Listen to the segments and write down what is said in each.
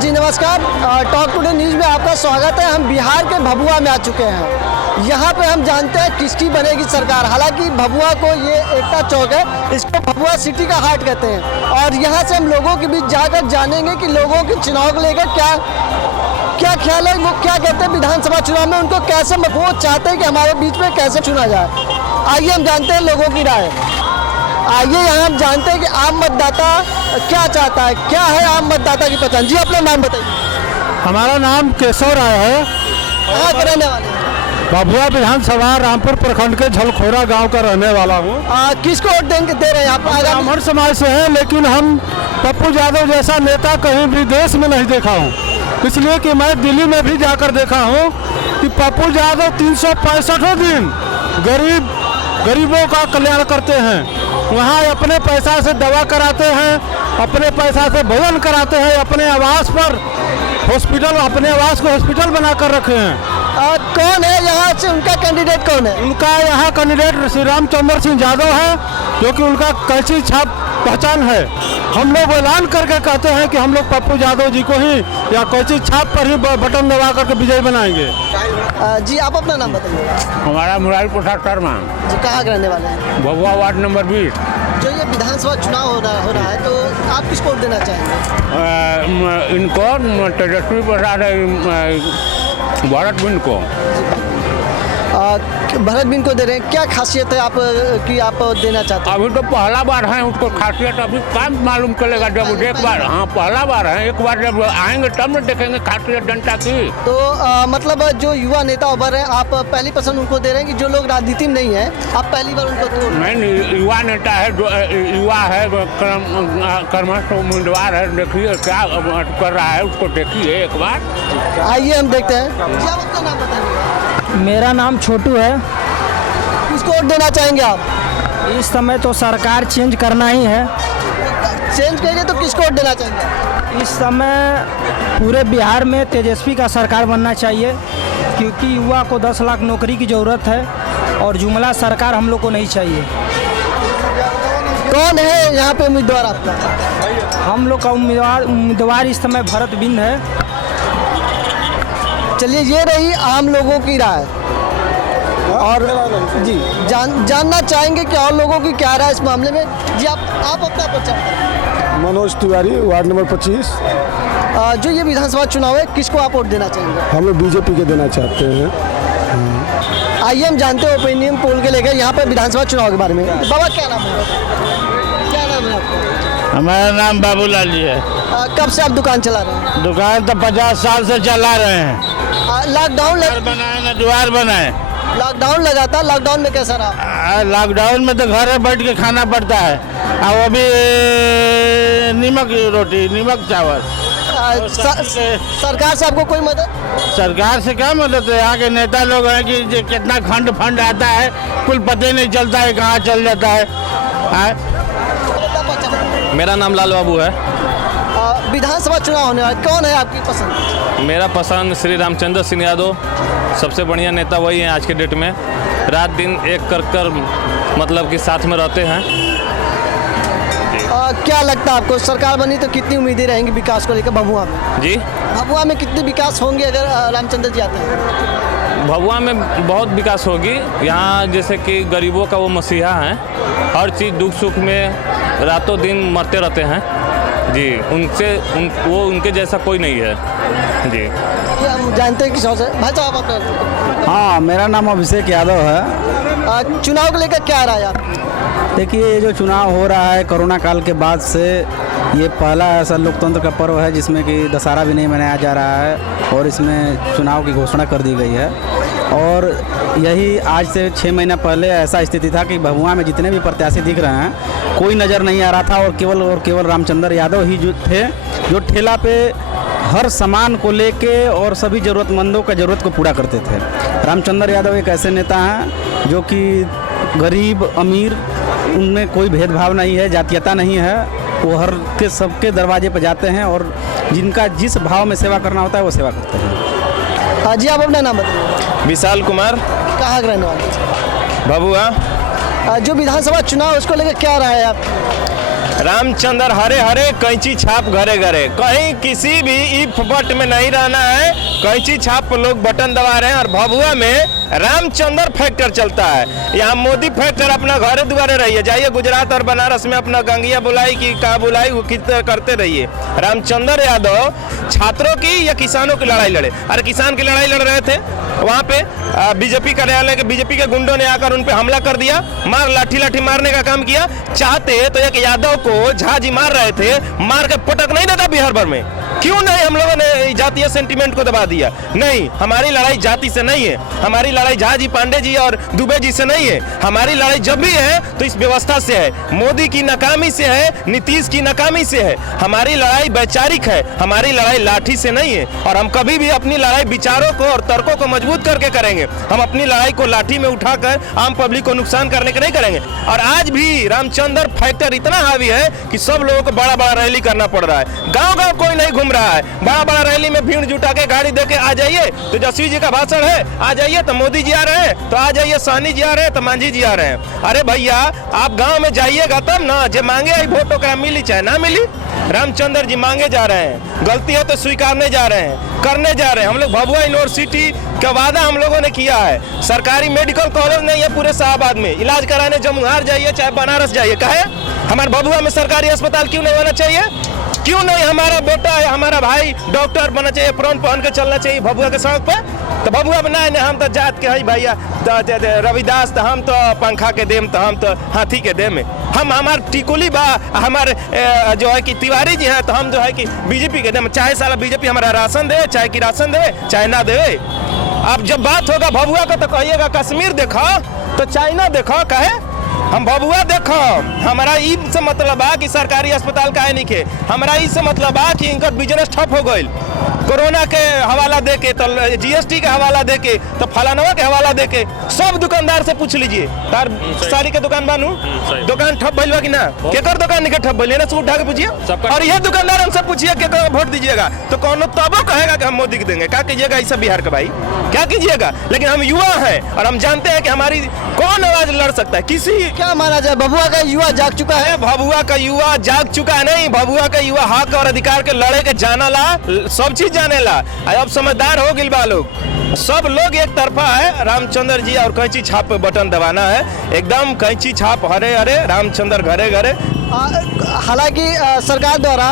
जी नमस्कार, talk today news में आपका स्वागत है। हम बिहार के भभुआ में आ चुके हैं। यहाँ पे हम जानते हैं किसकी बनेगी सरकार। हालांकि भभुआ को ये एकता चौक है, इसको भभुआ सिटी का हार्ट कहते हैं। और यहाँ से हम लोगों के बीच जाकर जानेंगे कि लोगों के चुनाव को लेकर क्या ख्याल है, वो क्या कहते हैं विधानसभा चुनाव में, उनको कैसे वो चाहते हैं कि हमारे बीच में कैसे चुना जाए। आइए हम जानते हैं लोगों की राय। आइए यहाँ हम जानते हैं कि आम मतदाता क्या चाहता है, क्या है आम मतदाता की पहचान। जी अपना नाम बताइए। हमारा नाम केशव राय है। कहाँ के रहने वाले हैं? भभुआ विधानसभा रामपुर प्रखंड के झलखोरा गांव का रहने वाला हूँ। किसको वोट दे रहे हैं आप? ब्राह्मण समाज से हैं, लेकिन हम पप्पू यादव जैसा नेता कहीं भी देश में नहीं देखा हूँ। इसलिए कि मैं दिल्ली में भी जाकर देखा हूँ कि पप्पू यादव 365 दिन गरीबों का कल्याण करते हैं। वहाँ अपने पैसा से दवा कराते हैं, अपने पैसा से भोजन कराते हैं, अपने आवास पर हॉस्पिटल, अपने आवास को हॉस्पिटल बनाकर रखे हैं। कौन है यहाँ से, उनका कैंडिडेट कौन है? उनका यहाँ कैंडिडेट श्री रामचंद्र सिंह यादव है, जो कि उनका कैंची छाप पहचान है। हम लोग ऐलान करके कहते हैं कि हम लोग पप्पू यादव जी को ही या कैंची छाप पर ही बटन दबा करके विजयी बनाएंगे। जी आप अपना नाम बताइए। हमारा मुरारी प्रसाद शर्मा। जी कहाँ के रहने वाले हैं? Bhabua ward number 20। जो ये विधानसभा चुनाव हो रहा है, तो आप किसको वोट देना चाहेंगे? इनको तेजस्वी प्रसाद भरत बिंद को। भरत बिंद को दे रहे हैं। क्या खासियत है आप कि आप देना चाहते हैं? अभी तो पहला बार है, उसको खासियत अभी काम मालूम चलेगा जब एक बार, हाँ पहला बार है, एक बार जब आएंगे तब न देखेंगे खासियत जनता की। तो मतलब जो युवा नेता उभर रहे हैं, आप पहली पसंद उनको दे रहे हैं कि जो लोग राजनीति में नहीं है, आप पहली बार उनको तो नहीं, युवा नेता है, जो युवा है, कर्मठ उम्मीदवार है, देखिए क्या कर रहा है, उसको देखिए एक बार। आइए हम देखते हैं। क्या आपका नाम बताइए? मेरा नाम छोटू है। किसको वोट देना चाहेंगे आप? इस समय तो सरकार चेंज करना ही है। चेंज करेंगे तो किसको वोट देना चाहेंगे? इस समय पूरे बिहार में तेजस्वी का सरकार बनना चाहिए, क्योंकि युवा को 10 लाख नौकरी की ज़रूरत है और जुमला सरकार हम लोग को नहीं चाहिए। कौन है यहाँ पे उम्मीदवार आपका? हम लोग का उम्मीदवार इस समय भरत बिंद है। चलिए, ये रही आम लोगों की राय। और जी जानना चाहेंगे कि और लोगों की क्या राय इस मामले में। जी आप अपना परिचय बताएं। Manoj Tiwari, ward number 25। जो ये विधानसभा चुनाव है, किसको आप वोट देना चाहेंगे? हम लोग बीजेपी के देना चाहते हैं। आइए हम जानते हैं ओपिनियन पोल के लेकर यहाँ पर विधानसभा चुनाव के बारे में। बाबा क्या नाम है? क्या नाम है आपका? हमारा नाम बाबूलाल जी है। कब से आप दुकान चला रहे हैं? दुकान तो 50 साल से चला रहे हैं। लॉकडाउन बनाए ना द्वार बनाए। लॉकडाउन लगा था, लॉकडाउन में कैसा रहा? लॉकडाउन में तो घर में बैठ के खाना पड़ता है, और वो भी नमक रोटी, नमक चावल। सरकार से आपको कोई मदद? सरकार से क्या मदद है? यहाँ के नेता लोग हैं कि कितना खंड फंड आता है, कुल पता नहीं चलता है कहाँ चल जाता है। मेरा नाम लाल बाबू है। विधानसभा चुनाव होने वाला, कौन है आपकी पसंद? मेरा पसंद श्री रामचंद्र सिंह यादव, सबसे बढ़िया नेता वही हैं आज के डेट में। रात दिन एक कर मतलब कि साथ में रहते हैं। क्या लगता है आपको, सरकार बनी तो कितनी उम्मीदें रहेंगी विकास को लेकर भभुआ में? जी भभुआ में कितनी विकास होंगे अगर रामचंद्र जी आते हैं? भभुआ में बहुत विकास होगी। यहाँ जैसे कि गरीबों का वो मसीहा हैं, हर चीज़ दुख सुख में रातों दिन मरते रहते हैं जी। उनके जैसा कोई नहीं है जी। हम जानते हैं किसों से। भाई साहब आपका? हाँ, मेरा नाम अभिषेक यादव है। चुनाव को लेकर क्या राय आपकी? देखिए, ये जो चुनाव हो रहा है कोरोना काल के बाद से, ये पहला ऐसा लोकतंत्र का पर्व है जिसमें कि दशहरा भी नहीं मनाया जा रहा है और इसमें चुनाव की घोषणा कर दी गई है। और यही आज से 6 महीना पहले ऐसा स्थिति था कि भभुआ में जितने भी प्रत्याशी दिख रहे हैं, कोई नज़र नहीं आ रहा था और केवल रामचंद्र यादव ही जो थे, जो ठेला पे हर सामान को लेके और सभी ज़रूरतमंदों का ज़रूरत को पूरा करते थे। रामचंद्र यादव एक ऐसे नेता हैं जो कि गरीब अमीर उनमें कोई भेदभाव नहीं है, जातीयता नहीं है। वो हर के सबके दरवाजे पर जाते हैं और जिनका जिस भाव में सेवा करना होता है वो सेवा करते हैं। जी आप अपना नाम बताइए। विशाल कुमार। कहाँ के रहने वाले? भभुआ। जो विधानसभा चुनाव उसको लेकर क्या राय है आपकी? रामचंद्र हरे हरे कैंची छाप घरे घरे। कहीं किसी भी इफ बट में नहीं रहना है, कैंची छाप पर लोग बटन दबा रहे हैं। और भभुआ में रामचंद्र फैक्टर चलता है। यहाँ मोदी फैक्टर अपना घरे द्वारे रहिए, जाइए गुजरात और बनारस में अपना गंगिया बुलाई की कहाँ बुलाई वो करते रहिए। रामचंद्र यादव छात्रों की या किसानों की लड़ाई लड़े। अरे किसान की लड़ाई लड़ रहे थे, वहाँ पे बीजेपी कार्यालय के बीजेपी के गुंडों ने आकर उन पे हमला कर दिया, लाठी लाठी मारने का काम किया। चाहते तो एक यादव को झाजी मार रहे थे, मार के पटक नहीं देता बिहार भर में। क्यों नहीं हम लोगों ने जातीय सेंटीमेंट को दबा दिया? नहीं, हमारी लड़ाई जाति से नहीं है, हमारी लड़ाई झा जी, पांडे जी और दुबे जी से नहीं है। हमारी लड़ाई जब भी है तो इस व्यवस्था से है, मोदी की नाकामी से है, नीतीश की नाकामी से है। हमारी लड़ाई वैचारिक है, हमारी लड़ाई लाठी से नहीं है। और हम कभी भी अपनी लड़ाई विचारों को और तर्कों को मजबूत करके करेंगे। हम अपनी लड़ाई को लाठी में उठाकर आम पब्लिक को नुकसान करने के नहीं करेंगे। और आज भी रामचंद्र फैक्टर इतना हावी है कि सब लोगों को बड़ा बड़ा रैली करना पड़ रहा है। गांव गांव कोई नहीं घूम रहा है, बड़ा बड़ा रैली में भीड़ जुटा के गाड़ी देके आ जाइए तो तेजस्वी जी का भाषण है, आ जाइए तो मोदी जी आ रहे हैं, तो आ जाइए साहनी जी आ रहे हैं, तो मांझी जी आ रहे हैं। अरे भैया आप गांव में जाइएगा तब ना, जो मांगे आई वोट ओकरा मिली चाहे ना मिली। रामचंद्र जी मांगे जा रहे हैं, गलती है तो स्वीकारने जा रहे हैं, करने जा रहे हैं। हम लोग भभुआ यूनिवर्सिटी का वादा हम लोगों ने किया है। सरकारी मेडिकल कॉलेज नहीं है पूरे शाहबाद में, इलाज कराने जमुहार जाइए चाहे बनारस जाइए। कहे हमारे भभुआ में सरकारी अस्पताल क्यों नहीं होना चाहिए? क्यों नहीं? हमारा बेटा है, हमारा भाई डॉक्टर बनना चाहिए, प्रोन पहन के चलना चाहिए भभुआ के सड़क पे। तो भभुआ में नहीं, हम तो जात के है भैया, तो रविदास तो हम तो पंखा के देम, तो हम तो हाथी के देम। हम हमार टिकुली बा हमारे जो है कि तिवारी जी हैं, तो हम जो है कि बीजेपी के देम। चाहे साला बीजेपी हमारा राशन दे, चाहे कि राशन दे चाहे ना दे। अब जब बात होगा भभुआ का तो कहिएगा कश्मीर देखो तो चाइना देखो। कहे हम भभुआ देखो, हमारा ई से मतलब है कि सरकारी अस्पताल काहे नहीं के, हमारा ई से मतलब है कि इनका बिजनेस ठप हो गई। कोरोना के हवाला दे के, तो जीएसटी के हवाला दे के, तो फलानवा के हवाला दे के, सब दुकानदार से पूछ लीजिए। तार साड़ी के दुकान बानू, दुकान ठप भइल बा कि ना? केकर दुकान नहीं ठप भइल, से उठा के पूछिए। और यह दुकानदार हमसे पूछिए केकर वोट दीजिएगा, तो कौन तबो कहेगा कि हम मोदी के देंगे। क्या कीजिएगा इस बिहार का भाई, क्या कीजिएगा? लेकिन हम युवा हैं और हम जानते हैं कि हमारी कौन आवाज लड़ सकता है। किसी क्या माना जाए, भभुआ का युवा जाग चुका है? भभुआ का युवा जाग चुका है नहीं, भभुआ का युवा हक और अधिकार के लड़े के जाना ला, सब चीज जाने ला। अब समझदार हो गिल बा लोग, सब लोग एक तरफा है। रामचंद्र जी और कैंची छाप पे बटन दबाना है, एकदम कैंची छाप हरे हरे, रामचंद्र घरे घरे। हालांकि सरकार द्वारा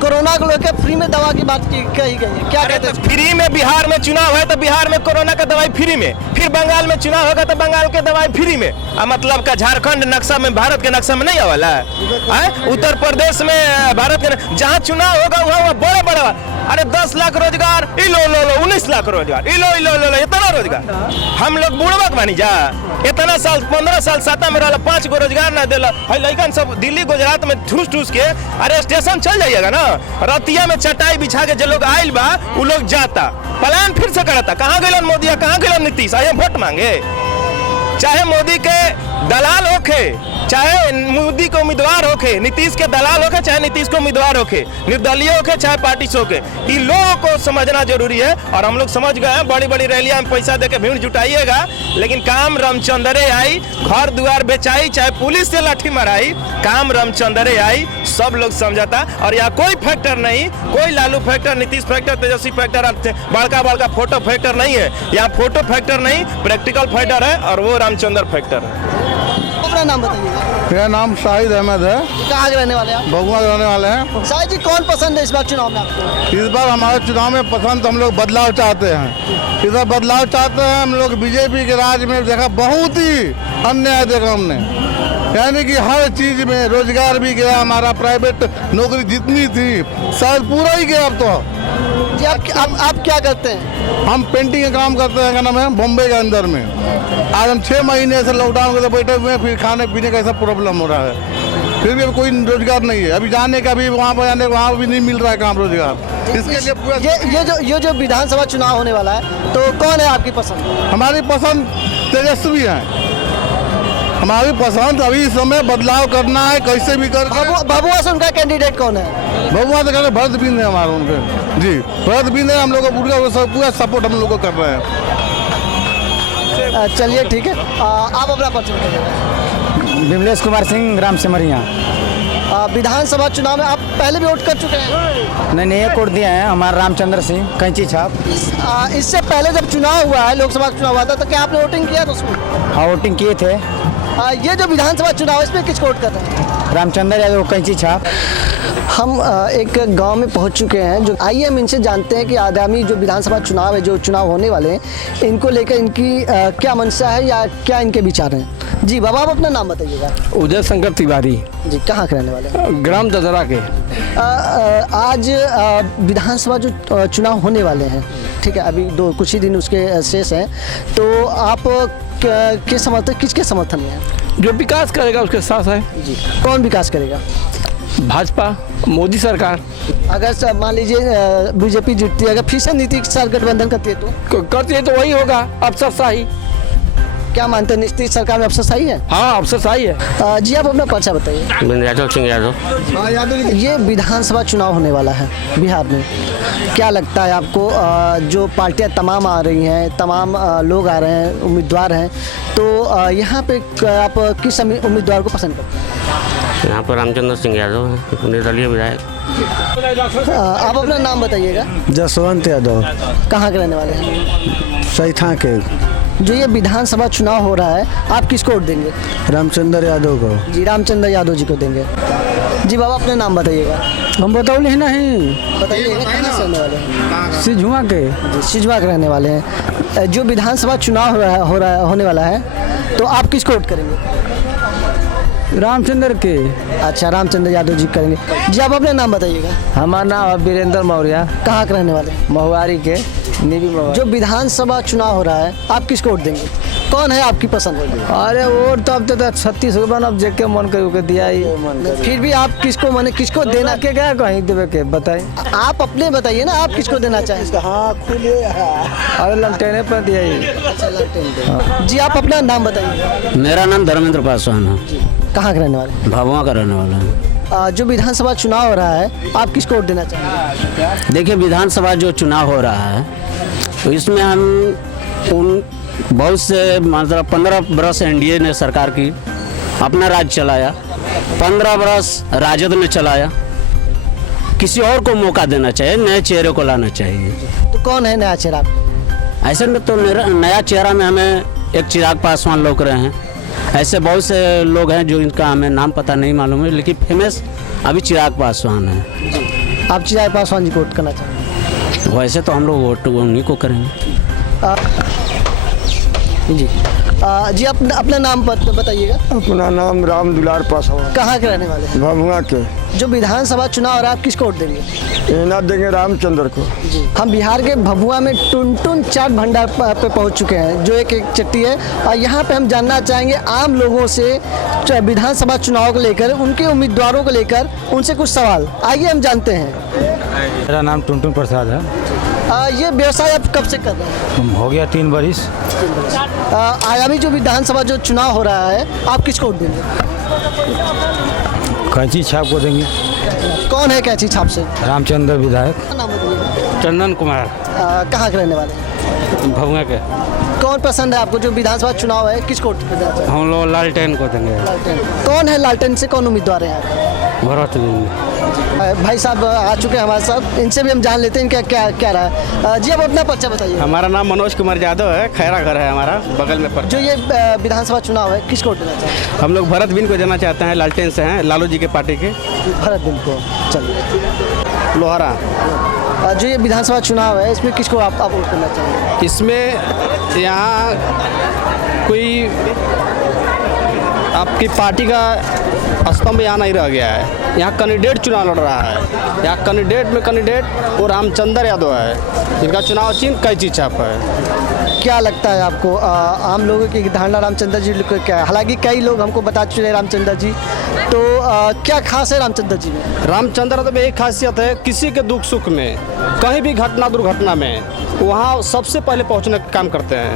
कोरोना को लेकर फ्री में दवा की बात कही गई है, क्या कहते हैं? फ्री में बिहार में चुनाव है तो बिहार में कोरोना का दवाई फ्री में, फिर बंगाल में चुनाव होगा तो बंगाल के दवाई फ्री में। मतलब का झारखंड नक्शा में, भारत के नक्शा में नहीं आवाला है। उत्तर प्रदेश में भारत के जहाँ चुनाव होगा वहाँ बड़ा बड़ा, अरे 10 लाख रोजगार, इलो 19 लाख रोजगार, इलो इतना रोजगार। हम लोग बुढ़बक बनी जा, इतना साल 15 साल सत्ता में रहा, 5 गो रोजगार ना दिला। लड़कन सब दिल्ली गुजरात में ठूस के अरे स्टेशन चल जाइएगा ना, रतिया में चटाई बिछा के जो लोग आयल बा वो लोग जाता, प्लान फिर से करता। कहाँ गलन मोदी, कहाँ गलन नीतीश? आइए वोट मांगे, चाहे मोदी के दलाल होके, चाहे मोदी को उम्मीदवार होके, नीतीश के दलाल होके, चाहे नीतीश को उम्मीदवार होके, निर्दलीय होके चाहे पार्टी से होके, इन लोगों को समझना जरूरी है। और हम लोग समझ गए हैं, बड़ी बड़ी रैलियां में पैसा देके भीड़ जुटाइएगा, लेकिन काम रामचंद्रे आई, घर द्वार बेचाई, चाहे पुलिस से लाठी माराई, काम रामचंद्रे आई, सब लोग समझाता। और यहाँ कोई फैक्टर नहीं, कोई लालू फैक्टर, नीतीश फैक्टर, तेजस्वी फैक्टर, बड़का बड़का फोटो फैक्टर नहीं है। यहाँ फोटो फैक्टर नहीं, प्रैक्टिकल फैक्टर है, और वो रामचंद्र फैक्टर है। अपना नाम बताइए। मेरा नाम शाहिद अहमद है, कहाँ के रहने वाले हैं? भभुआ के रहने वाले हैं। शाहिद जी, कौन पसंद है इस बार चुनाव में आपको? इस बार हमारे चुनाव में पसंद, हम लोग बदलाव चाहते हैं। इस बार बदलाव चाहते हैं हम लोग। बीजेपी के राज में देखा बहुत ही अन्याय देखा हमने, यानी कि हर चीज में रोजगार भी गया, हमारा प्राइवेट नौकरी जितनी थी शायद पूरा ही गया। अब तो जी आप क्या करते हैं? हम पेंटिंग का काम करते हैं, क्या नाम है, बॉम्बे के अंदर में। आज हम 6 महीने से लॉकडाउन के बैठे हुए हैं, फिर खाने पीने का ऐसा प्रॉब्लम हो रहा है, फिर भी कोई रोजगार नहीं है। अभी जाने का भी वहाँ पर जाने वहाँ भी नहीं मिल रहा है काम, रोजगार। इसके लिए पूरा ये जो विधानसभा चुनाव होने वाला है, तो कौन है आपकी पसंद? हमारी पसंद तेजस्वी है। हमारी पसंद अभी इस समय बदलाव करना है, कैसे भी कर। भभुआ से उनका कैंडिडेट कौन है? भभुआ से भरत बिंद है हमारे उनके। जी भरत बिंद है, हम लोग को पूरा सपोर्ट हम लोग को कर रहे हैं। चलिए ठीक है, आप अपना परिचय बताइए। विमलेश कुमार सिंह, ग्राम सिमरिया। विधानसभा चुनाव में आप पहले भी वोट कर चुके हैं? नहीं एक वोट दिए हैं, हमारा रामचंद्र सिंह कैंची छाप। इससे पहले जब चुनाव हुआ है, लोकसभा का चुनाव हुआ था, तो क्या आपने वोटिंग किया था उसमें? हाँ वोटिंग किए थे। ये जो विधानसभा चुनाव है, इसमें किसको वोट कर रहे हैं? रामचंद्र यादव कैंची छाप। हम एक गांव में पहुंच चुके हैं, जो आइए हम इनसे जानते हैं कि आगामी जो विधानसभा चुनाव है, जो चुनाव होने वाले हैं, इनको लेकर इनकी क्या मंशा है या क्या इनके विचार हैं। जी बाबा, आप अपना नाम बताइएगा। उदय शंकर तिवारी, जी कहाँ के रहने वाले हैं? ग्राम ददरा के। आज विधानसभा जो चुनाव होने वाले हैं, ठीक है, अभी कुछ ही दिन उसके शेष हैं, तो आप के समर्थन, किसके समर्थन में हैं? जो विकास करेगा उसके साथ है। जी, कौन विकास करेगा? भाजपा, मोदी सरकार। अगर मान लीजिए बीजेपी जीतती है, अगर फिर से नीतीश सरकार गठबंधन करती है तो करती है तो वही होगा, अफसरशाही। क्या मानते हैं, नीतीश सरकार में अफसरशाही है? हाँ अफसरशाही है। जी आप अपना पर्चा बताइए। विंध्याचल सिंह यादव। ये विधानसभा चुनाव होने वाला है बिहार में, क्या लगता है आपको? जो पार्टियां तमाम आ रही हैं, तमाम लोग आ रहे हैं, उम्मीदवार हैं, तो यहाँ पे आप किस उम्मीदवार को पसंद करते हैं? यहाँ पर रामचंद्र सिंह यादव हैं, निर्दलीय विधायक। आप अपना नाम बताइएगा। जसवंत यादव, कहाँ के रहने वाले हैं? सैथा के। जो ये विधानसभा चुनाव हो रहा है, आप किसको वोट देंगे? रामचंद्र यादव को। जी रामचंद्र यादव जी को देंगे। जी बाबा, अपना नाम बताइएगा। हम बतौले नहीं, बताइएगा कहाँ से रहने वाले हैं? सिझुआ के। जी, सिजवा के रहने वाले हैं। जो विधानसभा चुनाव होने वाला है, तो आप किसको वोट करेंगे? रामचंद्र के। अच्छा, रामचंद्र यादव जी करेंगे। जी आप अपना नाम बताइएगा। हमारा नाम है वीरेंद्र मौर्य, कहाँ के रहने वाले? महुआरी के। जो विधानसभा चुनाव हो रहा है, आप किसको वोट देंगे? कौन है आपकी पसंद? अरे वोट तो अब तो 36 हो बन, अब जेके मन के दिया ही। फिर भी आप किसको माने, किसको देना? के क्या कहीं देवे के बताइए। आप अपने बताइए ना, आप किसको देना चाहेंगे? हाँ खुले। अरे लमटेने पर दिया ही। जी आप अपना नाम बताइए। मेरा नाम धर्मेंद्र पासवान है। कहाँ के रहने वाले? भभुआ का रहने वाला है। जो विधानसभा चुनाव हो रहा है, आप किसको वोट देना चाहेंगे? देखिए विधानसभा जो चुनाव हो रहा है, तो इसमें हम उन बहुत से मतलब 15 बरस एनडीए ने सरकार की अपना राज चलाया, 15 बरस राजद ने चलाया। किसी और को मौका देना चाहिए, नए चेहरे को लाना चाहिए। तो कौन है नया चेहरा? ऐसे में तो नया चेहरा में हमें एक चिराग पासवान लौक रहे हैं। ऐसे बहुत से लोग हैं जो इनका हमें नाम पता नहीं मालूम है, लेकिन फेमस अभी चिराग पासवान है। आप चिराग पासवान जी को वोट करना चाहेंगे? वैसे तो हम लोग वोट उन्हीं को करेंगे। जी जी अपना नाम बताइएगा। अपना नाम राम दुलार पासवान, कहाँ के रहने वाले? भभुआ के। जो विधानसभा चुनाव हो रहा है, आप किसको वोट देंगे? इना देंगे रामचंद्र को। जी, हम बिहार के भभुआ में टुनटुन चाट भंडार पे पहुंच चुके हैं, जो एक चट्टी है, और यहाँ पे हम जानना चाहेंगे आम लोगों से विधानसभा चुनाव को लेकर, उनके उम्मीदवारों को लेकर उनसे कुछ सवाल। आइए हम जानते हैं। मेरा नाम टुनटुन प्रसाद है। ये व्यवसाय आप कब से कर रहे हैं? हो गया 3 बरिस। आगामी जो विधानसभा जो चुनाव हो रहा है, आप किसको वोट देंगे? कैंची छाप को देंगे। कौन है कैंची छाप से? रामचंद्र विधायक। नाम बताइए। चंदन कुमार, कहाँ के रहने वाले? भभुआ के। कौन पसंद है आपको? जो विधानसभा चुनाव है, किसको वोट देना चाहेंगे? हम लोग लालटेन को देंगे। लालटेन। कौन है लालटेन से, कौन उम्मीदवार है यहाँ? भरत भाई साहब आ चुके हैं हमारे साथ, इनसे भी हम जान लेते हैं क्या रहा है। जी आप अपना पर्चा बताइए। हमारा नाम मनोज कुमार यादव है, खैरा घर है हमारा बगल में पर। जो ये विधानसभा चुनाव है, किसको वोट देना चाहेंगे? हम लोग भरत बिन को देना चाहते हैं, लालटेन से हैं, लालू जी के पार्टी के। भरत बिन को। चलिए। लोहारा। जो ये विधानसभा चुनाव है, इसमें किसको आप वोट करना चाहेंगे? इसमें यहाँ कोई आपकी पार्टी का स्तंभ यहाँ नहीं रह गया है। यहाँ कैंडिडेट चुनाव लड़ रहा है। यहाँ कैंडिडेट वो रामचंद्र यादव है, जिनका चुनाव चिन्ह कैंची छाप है। क्या लगता है आपको? आम लोगों की धारणा रामचंद्र जी को क्या है? हालांकि कई लोग हमको बता चुके हैं रामचंद्र जी, तो क्या खास है रामचंद्र जी में? रामचंद्र तो एक खासियत है, किसी के दुख सुख में, कहीं भी घटना दुर्घटना में वहाँ सबसे पहले पहुँचने का काम करते हैं।